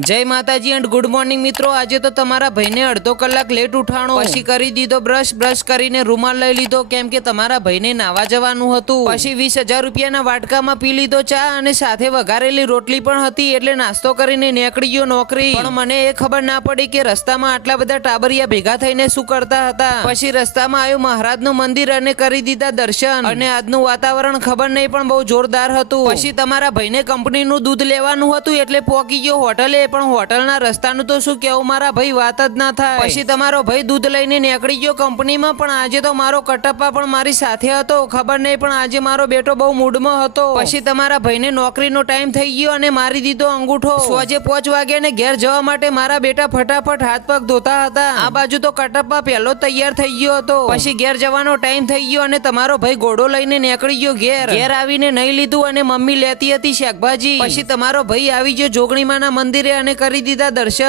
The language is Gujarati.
जय माताजी एंड गुड मॉर्निंग मित्रों। आज तो तमारा भाई ने अर्धो कलाक लेट उठाणो, पछी करी दीधो ब्रश, ब्रश करीने रूमाल लई लीधो केम के तमारा भाई ने नावा जवानुं हतुं। पछी 20,000 रूपियाना वाटकामां पी लीधो चा अने साथे वघारेली रोटली पण हती એટલે નાસ્તો કરીને નીકળી ગયો નોકરી। પણ મને એ ખબર ના પડી કે રસ્તામાં આટલા બધા ટાબરિયા ભેગા થઈને શું કરતા હતા। પછી રસ્તામાં આવ્યું મહારાજનું મંદિર અને કરી દીધા દર્શન અને આજનું વાતાવરણ ખબર નહીં પણ બહુ જોરદાર હતું। પછી તમારા ભાઈને કંપનીનું દૂધ લેવાનું હતું એટલે પોકી ગયો હોટલે, પણ હોટલના રસ્તાનું તો શું કહેવું મારા ભાઈ, વાત જ ના થાય। પછી તમારો ભાઈ દૂધ લઈને નીકળી ગયો કંપનીમાં, પણ આજે તો મારો કટપ્પા પણ મારી સાથે હતો, ખબર નહીં પણ આજે મારો બેટો બહુ મૂડમાં હતો। પછી તમારા ભાઈને નોકરીનો ટાઈમ થઈ ગયો અને મારી દીધો અંગૂઠો। સોજે 5 વાગે ને ઘેર જવા માટે મારા બેટા ફટાફટ હાથ પગ ધોતા હતા। આ બાજુ તો કટપ્પા પહેલો તૈયાર થઈ ગયો હતો। પછી ઘેર જવાનો ટાઈમ થઈ ગયો અને તમારો ભાઈ ઘોડો લઈને નીકળી ગયો ઘેર આવીને નહીં લીધું અને મમ્મી લેતી હતી શાકભાજી। પછી તમારો ભાઈ આવી ગયો જોગણીમાના મંદિરે અને કરી દીધા દર્શન।